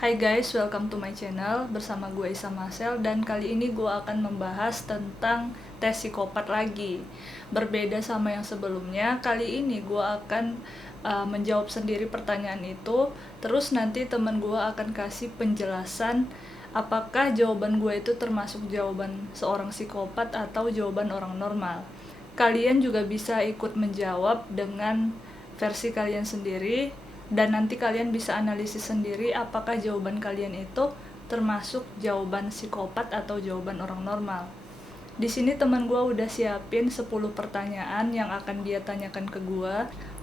Hai guys, welcome to my channel. Bersama gue Isa Marcel dan kali ini gue akan membahas tentang tes psikopat lagi. Berbeda sama yang sebelumnya, kali ini gue akan menjawab sendiri pertanyaan itu. Terus nanti teman gue akan kasih penjelasan apakah jawaban gue itu termasuk jawaban seorang psikopat atau jawaban orang normal. Kalian juga bisa ikut menjawab dengan versi kalian sendiri. Dan nanti kalian bisa analisis sendiri apakah jawaban kalian itu termasuk jawaban psikopat atau jawaban orang normal. Di sini teman gue udah siapin 10 pertanyaan yang akan dia tanyakan ke gue.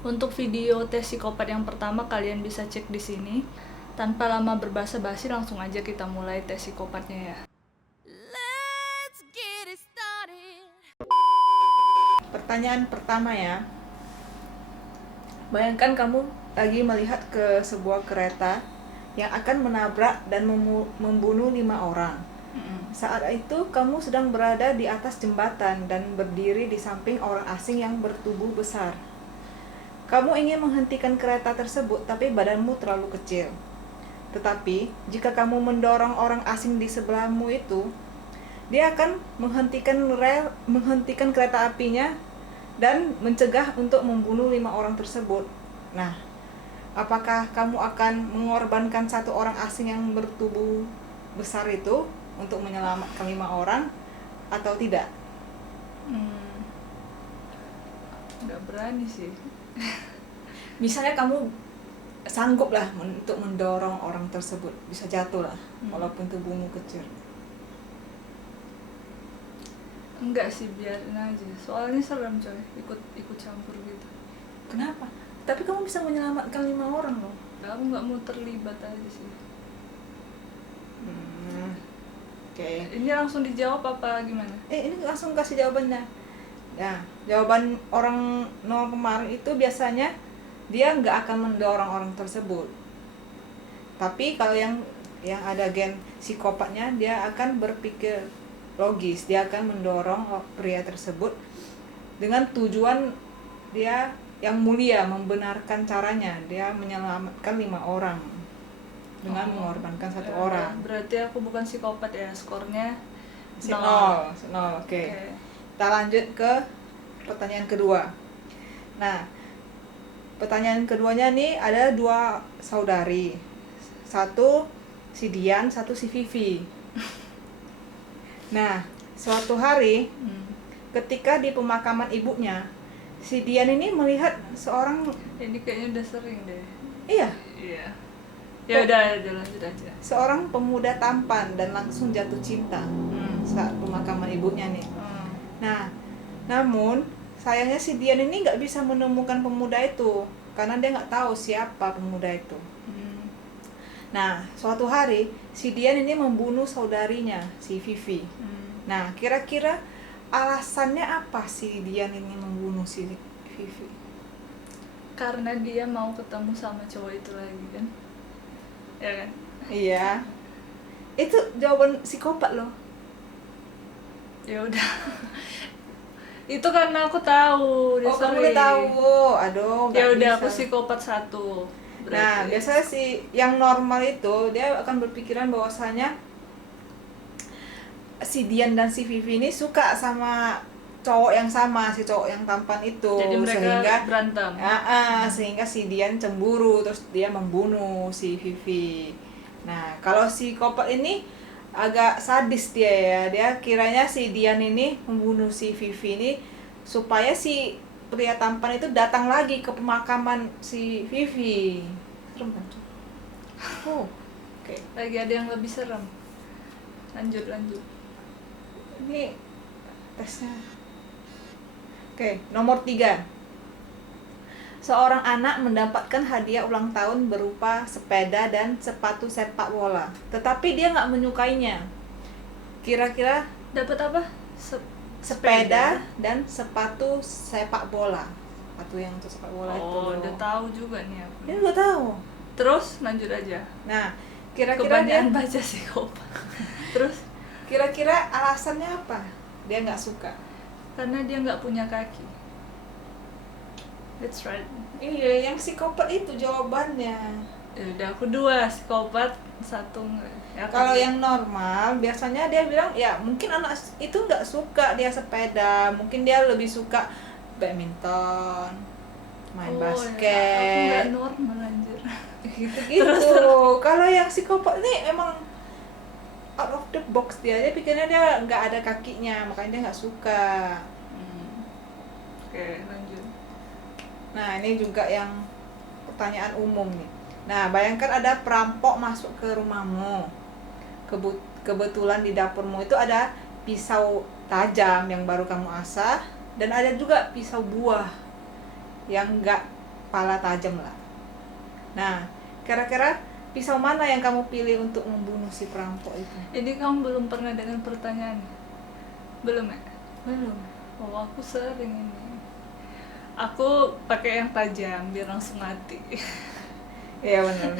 Untuk video tes psikopat yang pertama kalian bisa cek di sini. Tanpa lama berbasa-basi langsung aja kita mulai tes psikopatnya ya. Let's get it started. Pertanyaan pertama ya. Bayangkan kamu lagi melihat ke sebuah kereta yang akan menabrak dan membunuh 5 orang. Saat itu kamu sedang berada di atas jembatan dan berdiri di samping orang asing yang bertubuh besar. Kamu ingin menghentikan kereta tersebut tapi badanmu terlalu kecil. Tetapi jika kamu mendorong orang asing di sebelahmu itu, dia akan menghentikan kereta apinya dan mencegah untuk membunuh 5 orang tersebut. Nah, apakah kamu akan mengorbankan satu orang asing yang bertubuh besar itu untuk menyelamatkan 5 orang atau tidak? Nggak berani sih. Misalnya kamu sanggup lah untuk mendorong orang tersebut, bisa jatuh lah walaupun tubuhmu kecil. Enggak sih, biarin aja. Soalnya serem coy, ikut campur gitu. Kenapa? Tapi kamu bisa menyelamatkan 5 orang loh. Aku nggak mau terlibat aja sih. Oke. Ini langsung dijawab apa gimana? Ini langsung kasih jawabannya. Nah, jawaban orang nol kemarin itu biasanya dia nggak akan mendorong orang tersebut. Tapi kalau yang ada gen psikopatnya, dia akan berpikir logis. Dia akan mendorong pria tersebut dengan tujuan dia yang mulia, membenarkan caranya. Dia menyelamatkan 5 orang dengan mengorbankan satu orang. Berarti aku bukan psikopat ya, skornya Nol. Oke. Kita lanjut ke pertanyaan kedua. Nah, pertanyaan keduanya nih, ada 2 saudari. Satu si Dian, satu si Vivi. Nah, suatu hari ketika di pemakaman ibunya, si Dian ini melihat seorang, ini kayaknya udah sering deh. iya, Ya udah lanjut aja. seorang pemuda tampan dan langsung jatuh cinta saat pemakaman ibunya nih. Nah, namun sayangnya si Dian ini nggak bisa menemukan pemuda itu karena dia nggak tahu siapa pemuda itu. Nah, suatu hari si Dian ini membunuh saudarinya, si Vivi. Nah, kira-kira alasannya apa si Dian ini membunuh si Vivi? Karena dia mau ketemu sama cowok itu lagi kan? Ya kan? Iya. Itu jawaban psikopat loh. Ya udah. Itu karena aku tahu. Oh, kamu udah tahu. Aduh, Ya nggak udah, bisa. aku psikopat 1. Berarti. Nah, biasanya si yang normal itu dia akan berpikiran bahwasanya si Dian dan si Vivi ini suka sama cowok yang sama, si cowok yang tampan itu. Jadi mereka sehingga berantem. Sehingga si Dian cemburu, terus dia membunuh si Vivi. Nah, kalau si psikopat ini agak sadis dia ya. Dia kiranya si Dian ini membunuh si Vivi ini supaya si pria tampan itu datang lagi ke pemakaman si Vivi. Serem kan? Oke. Lagi ada yang lebih serem. Lanjut. Ini tesnya. Oke, nomor 3. Seorang anak mendapatkan hadiah ulang tahun berupa sepeda dan sepatu sepak bola, tetapi dia nggak menyukainya. Kira-kira Dapat apa? sepeda dan sepatu sepak bola. Sepatu yang untuk sepak bola itu. Oh, udah tahu juga nih aku. Dia udah tahu. Terus lanjut aja. Nah, kira-kira dia, Kebanyakan baca psikopat. Terus kira-kira alasannya apa? Dia nggak suka. karena dia nggak punya kaki. That's right. Iya, yang psikopat itu jawabannya. Ya udah, aku 2 psikopat, 1 enggak. Ya, aku Kalau 2. yang normal biasanya dia bilang ya mungkin anak itu nggak suka dia sepeda, mungkin dia lebih suka badminton, main Oh ya, aku nggak basket, normal anjir. gitu-gitu. Kalau yang psikopat ini emang out of the box, dia pikirnya dia nggak ada kakinya, makanya dia nggak suka. Oke, lanjut. Nah, ini juga yang pertanyaan umum nih. Nah, bayangkan ada perampok masuk ke rumahmu. Kebetulan di dapurmu itu ada pisau tajam yang baru kamu asah, dan ada juga pisau buah yang nggak pala tajam lah. Nah, kira-kira pisau mana yang kamu pilih untuk membunuh si perampok itu? Ini kamu belum pernah dengan pertanyaan? Belum ya? Belum. Oh, aku sering ini. Aku pakai yang tajam biar langsung mati. Iya, benar.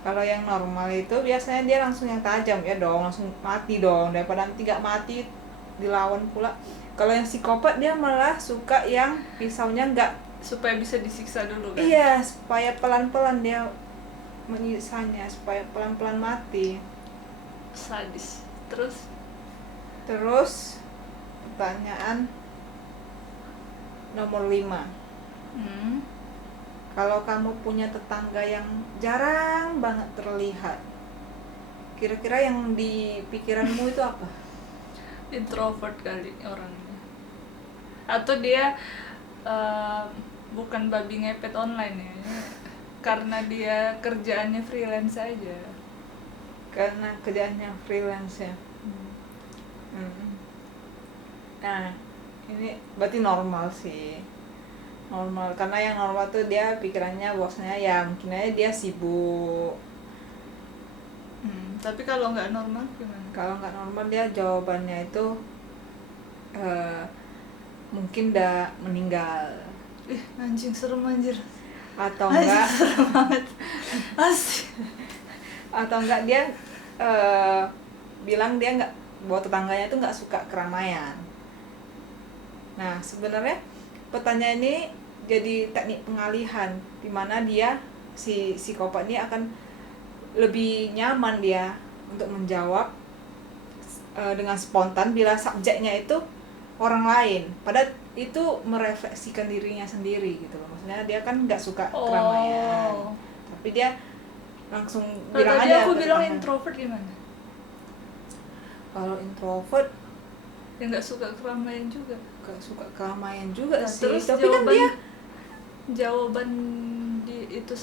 Kalau yang normal itu biasanya dia langsung yang tajam ya dong, langsung mati dong, daripada nanti nggak mati dilawan pula. Kalau yang psikopat dia malah suka yang pisaunya nggak, Supaya bisa disiksa dulu kan? iya, supaya pelan-pelan dia menyisanya, supaya pelan-pelan mati. Sadis. Terus? Terus pertanyaan nomor 5. Kalau kamu punya tetangga yang jarang banget terlihat, kira-kira yang di pikiranmu itu apa? Introvert kali orangnya. Atau dia bukan babi ngepet online ya. Karena dia kerjaannya freelance aja. Karena kerjaannya freelance ya. Nah, ini berarti normal sih. Normal, karena yang normal tuh dia pikirannya bosnya ya mungkin aja dia sibuk. Tapi kalau nggak normal gimana? Kalau nggak normal dia jawabannya itu mungkin udah meninggal, Anjing, serem anjir. atau Anjing, enggak serem banget. Asli. atau enggak dia bilang dia nggak, bahwa tetangganya itu nggak suka keramaian. Nah, sebenarnya pertanyaan ini jadi teknik pengalihan, dimana dia si psikopat ini akan lebih nyaman dia untuk menjawab dengan spontan bila subjeknya itu orang lain, padahal itu merefleksikan dirinya sendiri gitu loh. Maksudnya dia kan nggak suka keramaian, tapi dia langsung bilang Tadi aja aku ke bilang tetangga. introvert gimana? Kalau introvert Yang nggak suka keramaian juga. gak suka keramaian juga Nah, sih, terus tapi kan jawaban dia jawaban di itu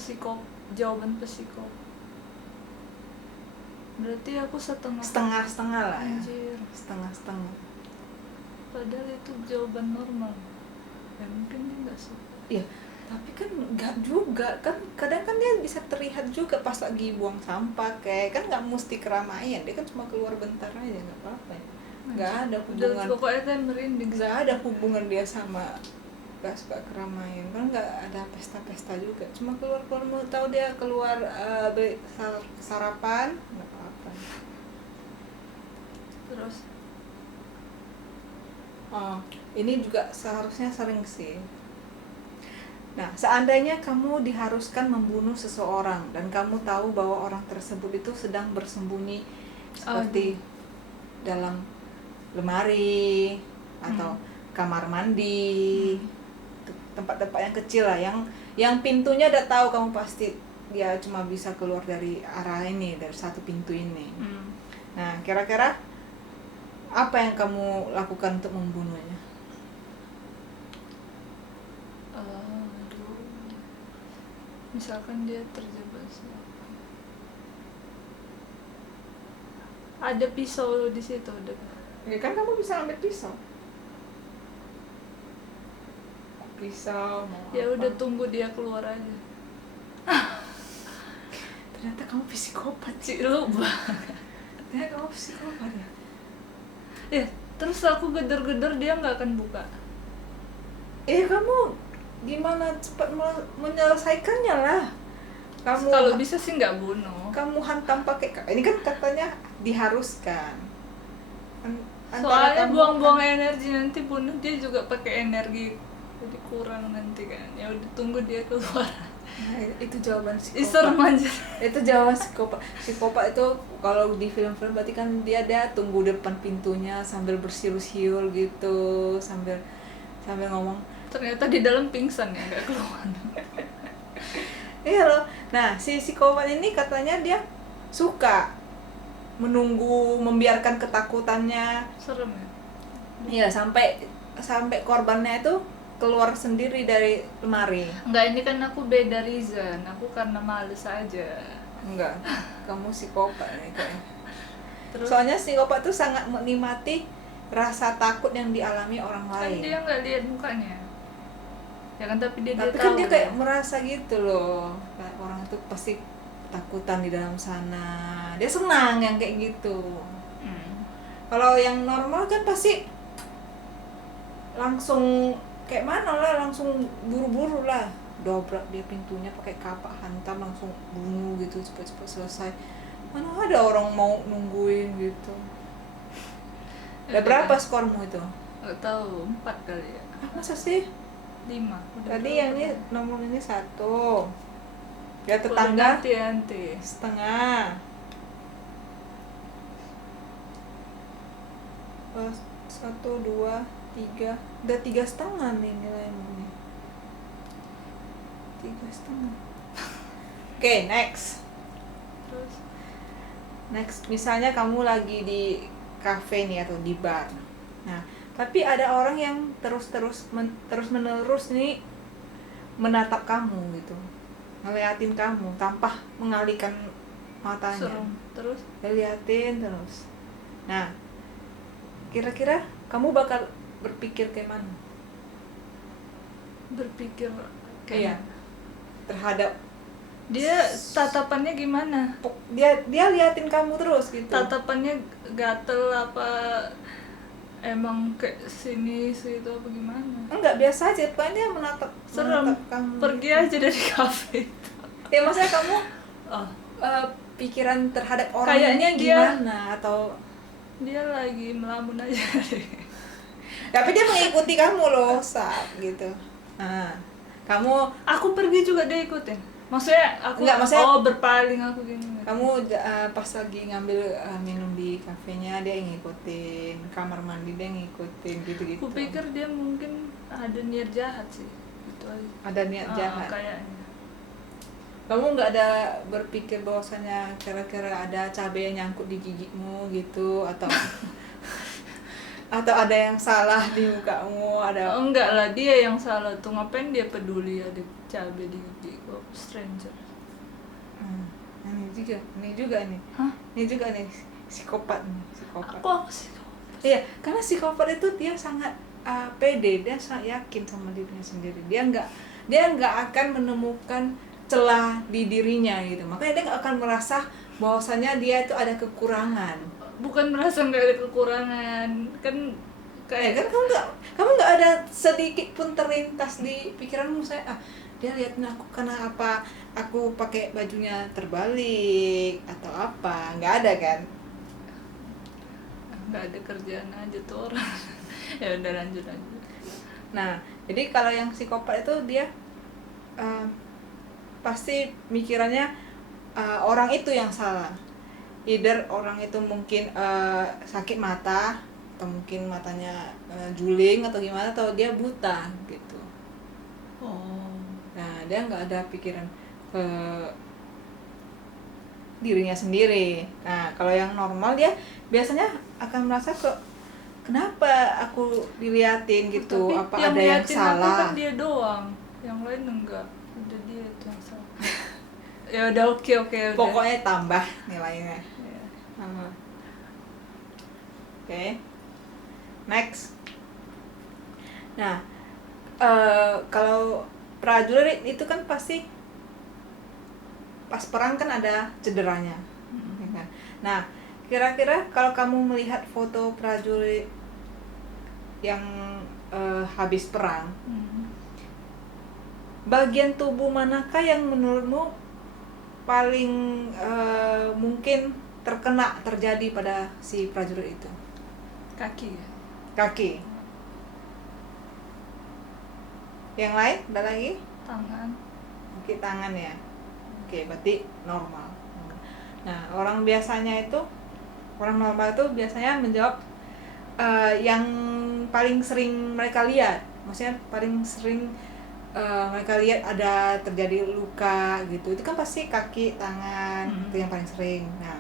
jawaban psikop. Berarti aku setengah-setengah lah ya. Anjir. Setengah-setengah. Padahal itu jawaban normal. Ya mungkin dia nggak suka. Iya, tapi kan nggak juga kan, kadang kan dia bisa terlihat juga pas lagi buang sampah, kayak kan nggak mesti keramaian, dia kan cuma keluar bentar aja, nggak apa-apa ya. Nggak ada Udah hubungan, pokoknya kan merinding. nggak ada hubungan dia sama nggak suka keramaian, kan nggak ada pesta-pesta juga, cuma keluar mau tahu dia keluar beli sarapan, nggak apa-apa. Terus Ini juga seharusnya sering sih. Nah, seandainya kamu diharuskan membunuh seseorang dan kamu tahu bahwa orang tersebut itu sedang bersembunyi seperti dalam lemari atau kamar mandi, tempat-tempat yang kecil lah, yang pintunya udah tahu kamu pasti dia cuma bisa keluar dari arah ini, dari satu pintu ini. Nah, kira-kira apa yang kamu lakukan untuk membunuhnya? misalkan dia terjebak ada pisau di situ, ada. Ya kan kamu bisa ambil pisau. Mau Ya apa? udah, tunggu dia keluar aja. Ternyata kamu psikopat. Cik, lu Ternyata kamu psikopat ya. ya terus aku gedor-gedor, dia nggak akan buka. Kamu gimana cepat menyelesaikannya lah. Kamu Kalau bisa sih nggak bunuh. Kamu hantam pakai, ini kan katanya diharuskan. Soalnya buang-buang energi, nanti bunuh dia juga pakai energi, jadi kurang nanti kan. Ya udah, tunggu dia keluar. Nah, itu jawaban Serem psikopat. aja. Itu jawaban psikopat. Psikopat itu kalau di film-film berarti kan dia tunggu depan pintunya sambil bersiul-siul gitu, sambil sambil ngomong. Ternyata di dalam pingsan ya, nggak keluar. Iya loh. Nah, si psikopat ini katanya dia suka menunggu, membiarkan ketakutannya. Serem ya. Iya, sampai sampai korbannya itu keluar sendiri dari lemari. Enggak, ini kan aku beda reason. Aku karena males aja. Enggak, kamu psikopat nih kayaknya. Terus Soalnya psikopat tuh sangat menikmati rasa takut yang dialami orang kan lain. dia nggak lihat mukanya. Ya kan, tapi dia Tapi tahu. kan dia kayak merasa gitu loh. Kayak orang itu pasti takutan di dalam sana. Dia senang yang kayak gitu. Hmm. Kalau yang normal kan pasti langsung kayak mana lah, langsung buru-buru lah, dobrak dia pintunya pakai kapak hantam, langsung bunuh gitu, cepat-cepat selesai. Mana ada orang mau nungguin gitu. Udah berapa skormu itu? Nggak tahu, 4 kali ya. Ah, masa sih? 5. Tadi yang ini nomor ini 1. Ya tetangga Ganti. setengah. Oh, 1, 2, 3. Udah 3,5 nih nilaimu nih. 3,5. Oke, next. Terus Next, misalnya kamu lagi di cafe nih atau di bar. Nah, tapi ada orang yang terus menerus nih menatap kamu gitu, ngeliatin kamu tanpa mengalihkan matanya. serem. Terus Dia liatin terus. Nah, kira-kira kamu bakal berpikir kayak mana? berpikir Iya. kayak Terhadap dia tatapannya gimana? dia liatin kamu terus gitu. Tatapannya gatel apa emang kayak sini situ apa gimana? Enggak, biasa aja, pokoknya dia menatap Serem. kamu. Pergi gitu. aja dari kafe. Ya maksudnya kamu Oh, pikiran terhadap orang Kayaknya ini dia- gimana, atau dia lagi melamun aja. tapi dia mengikuti kamu loh saat gitu. Nah, kamu Aku pergi juga dia ikutin. Maksudnya aku Enggak, maksudnya- berpaling aku gini. pas lagi ngambil minum di kafenya dia ngikutin, kamar mandi dia ngikutin gitu-gitu. Aku pikir dia mungkin ada niat jahat sih. Itu aja. ada niat jahat. Kayaknya. Kamu nggak ada berpikir bahwasanya kira-kira ada cabai yang nyangkut di gigimu gitu, atau atau ada yang salah di mukamu, ada Oh, enggak lah, dia yang salah tuh. Ngapain dia peduli ada cabai di gigi kok, stranger. Hmm, ini juga nih. Hah? Ini juga nih psikopat nih, psikopat. Apa sih? Iya, karena psikopat itu dia sangat pede, dia sangat yakin sama dirinya sendiri. Dia nggak akan menemukan celah di dirinya gitu. Makanya dia nggak akan merasa bahwasanya dia itu ada kekurangan. Bukan merasa nggak ada kekurangan, kan kayak Kan kamu nggak ada sedikit pun terlintas di pikiranmu, saya dia liatin aku karena apa, aku pakai bajunya terbalik atau apa, nggak ada kan? nggak ada kerjaan aja tuh orang. Ya udah, lanjut. Nah, jadi kalau yang psikopat itu dia pasti mikirannya orang itu yang salah. Either orang itu mungkin sakit mata, atau mungkin matanya juling atau gimana, atau dia buta gitu. Oh, Nah, dia nggak ada pikiran ke dirinya sendiri. Nah, kalau yang normal dia biasanya akan merasa kenapa aku diliatin gitu, tapi apa ada yang liatin salah. aku kan dia doang, yang lain enggak. Udah dia itu yang salah. Ya udah, oke udah. Pokoknya tambah nilainya. Ya. Oke. Next. Nah, kalau prajurit itu kan pasti pas perang kan ada cederanya, ya kan? Nah, kira-kira kalau kamu melihat foto prajurit yang habis perang, bagian tubuh manakah yang menurutmu paling mungkin terjadi pada si prajurit itu? Kaki ya. Kaki. Yang lain ada lagi? Tangan. kaki tangan ya. Oke, berarti normal. Nah, orang normal itu biasanya menjawab yang paling sering mereka lihat. Maksudnya paling sering mereka lihat ada terjadi luka gitu. Itu kan pasti kaki, tangan, itu yang paling sering. Nah,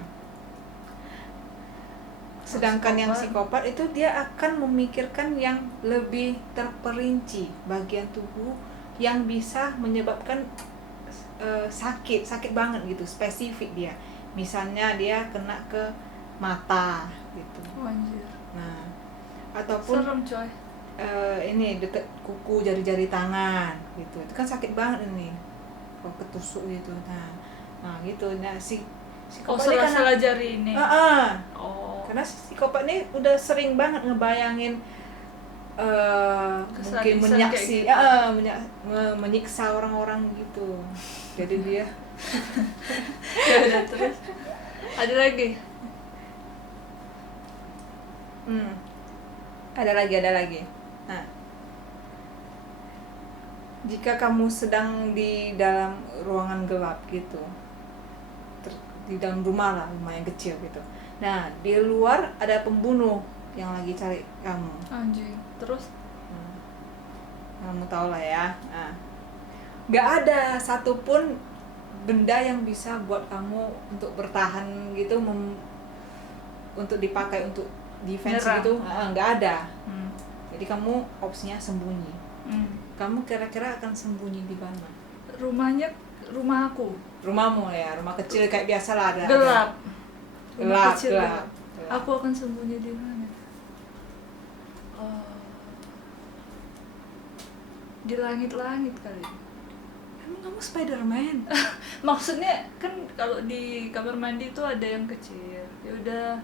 sedangkan yang psikopat itu dia akan memikirkan yang lebih terperinci, bagian tubuh yang bisa menyebabkan sakit banget gitu, spesifik dia. Misalnya dia kena ke mata gitu. Anjir. Nah, ataupun Serem coy. ini deket kuku, jari-jari tangan gitu. Itu kan sakit banget ini. Kalau ketusuk gitu. Nah gitu. Nah, Oh, psikopat ini sela-sela jari ini. Oh. karena psikopat ini udah sering banget ngebayangin mungkin Kesadisan kayak gitu. menyiksa orang-orang gitu. Jadi dia Ya udah, terus ada lagi. ada lagi. Nah, jika kamu sedang di dalam ruangan gelap gitu, di dalam rumah yang kecil gitu. Nah, di luar ada pembunuh yang lagi cari kamu. Anjing. Terus Kamu tau lah ya. Nah, nggak ada satupun benda yang bisa buat kamu untuk bertahan gitu, untuk dipakai untuk defense Nyerang. gitu. Nggak ada. Jadi kamu opsinya sembunyi. Kamu kira-kira akan sembunyi di mana? Rumah aku. Rumahmu ya, rumah kecil kayak biasa lah ada. Gelap. Gelap. Rumah kecil gelap. Aku akan sembunyi di mana? Di langit-langit kali. Emang kamu Spiderman? Maksudnya kan kalau di kamar mandi itu ada yang kecil. Ya udah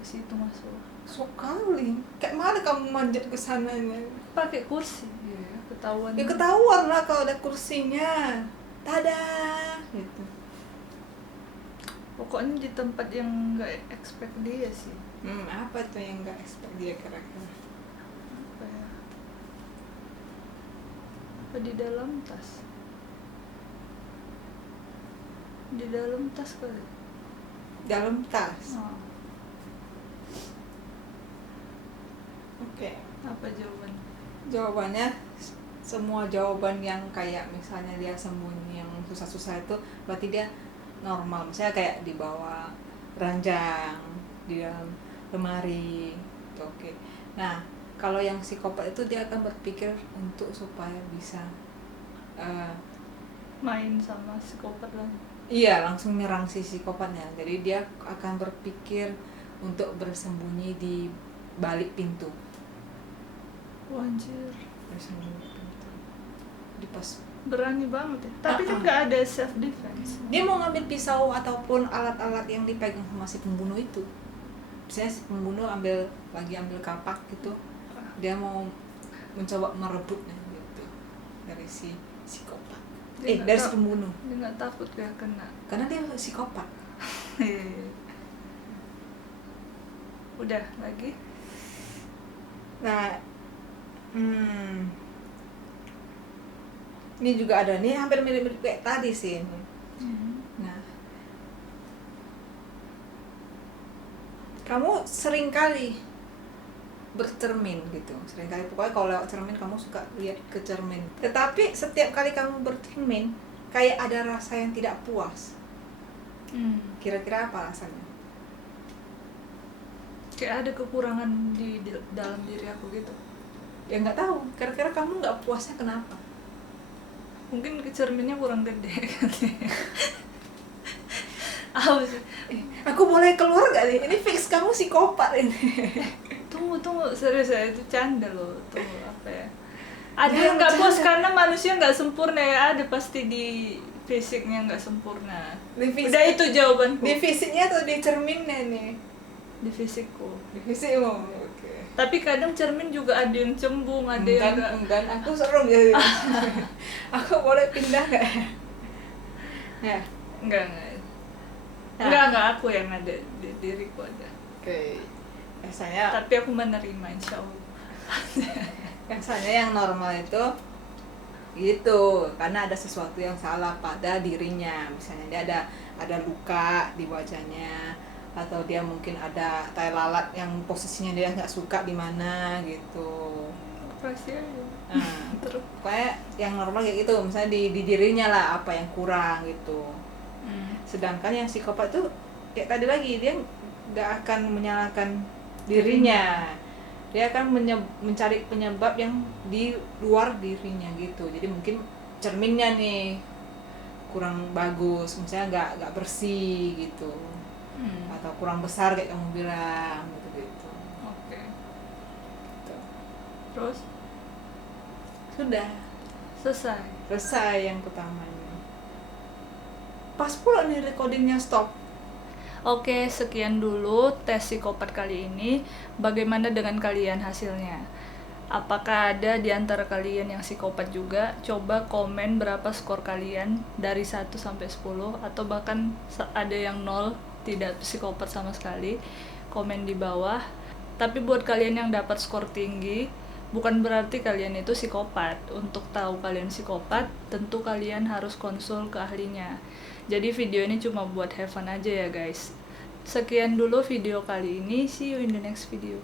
ke situ masuk. Sekali. Kayak mana kamu manjat ke sananya? Pakai kursi. Ya, ketahuan. Ya ketahuan lah kalau ada kursinya. Tada gitu. Pokoknya di tempat yang nggak expect dia sih. Apa tuh yang nggak expect dia kira-kira? Apa ya? Apa di dalam tas? Di dalam tas kali. Dalam tas. Oh, Oke. apa jawabannya? Jawabannya semua jawaban yang kayak misalnya dia sembunyi yang susah-susah itu berarti dia normal. Misalnya kayak di bawah ranjang, di dalam lemari. Oke. Nah, kalau yang psikopat itu dia akan berpikir untuk supaya bisa Main sama psikopat lah. iya, langsung nyerang si psikopatnya. Jadi dia akan berpikir untuk bersembunyi di balik pintu. Anjir. Bersembunyi di pintu. Di pas Berani banget ya. Tapi kan nggak ada self defense. dia mau ngambil pisau ataupun alat-alat yang dipegang sama si pembunuh itu. Misalnya si pembunuh ambil kapak gitu, dia mau mencoba merebutnya gitu dari si psikopat. Dari si pembunuh. Dia nggak takut gak kena. Karena dia psikopat. Udah lagi. Nah, ini juga ada nih hampir mirip-mirip kayak tadi sih ini. Nah, kamu sering kali bercermin gitu, sering kali pokoknya kalau lewat cermin kamu suka lihat ke cermin. Tetapi setiap kali kamu bercermin kayak ada rasa yang tidak puas. Kira-kira apa rasanya? Kayak ada kekurangan di dalam diri aku gitu. Ya nggak tahu. Kira-kira kamu nggak puasnya kenapa? Mungkin cerminnya kurang gede kali. Apa sih? Aku boleh keluar gak nih? Ini fix kamu psikopat ini. Tunggu, serius ya, itu canda loh. Tunggu, apa ya? Ada Ya, yang nggak puas canda. karena manusia nggak sempurna ya. Ada pasti di fisiknya nggak sempurna. Di fisik- Udah itu jawabanku. Di fisiknya atau di cerminnya nih? Di fisikku. Di fisikmu. Oke. Tapi kadang cermin juga ada yang cembung, ada yang Enggan, aku serem jadi. Aku boleh pindah gak? Ya. enggak. Nah. Enggak, aku yang ada di diriku ada. Oke. Biasanya Tapi aku menerima, insya Allah. yang normal itu gitu, karena ada sesuatu yang salah pada dirinya. Misalnya dia ada luka di wajahnya, atau dia mungkin ada tai lalat yang posisinya dia nggak suka di mana gitu. Rahasia aja. Nah, Terus. kayak yang normal kayak gitu, misalnya di dirinya lah apa yang kurang gitu. Sedangkan yang psikopat tuh kayak tadi lagi, dia nggak akan menyalahkan dirinya, dia akan mencari penyebab yang di luar dirinya gitu. Jadi mungkin cerminnya nih kurang bagus, misalnya nggak bersih gitu, atau kurang besar kayak kamu bilang gitu. Oke. Gitu. Terus Sudah selesai. yang pertamanya. Pas pula nih recordingnya stop. Oke, sekian dulu tes psikopat kali ini. Bagaimana dengan kalian hasilnya? Apakah ada di antara kalian yang psikopat juga? Coba komen berapa skor kalian dari 1 sampai 10, atau bahkan ada yang 0, tidak psikopat sama sekali. Komen di bawah. Tapi buat kalian yang dapat skor tinggi, bukan berarti kalian itu psikopat. Untuk tahu kalian psikopat, tentu kalian harus konsul ke ahlinya. Jadi video ini cuma buat have fun aja ya guys. Sekian dulu video kali ini. See you in the next video.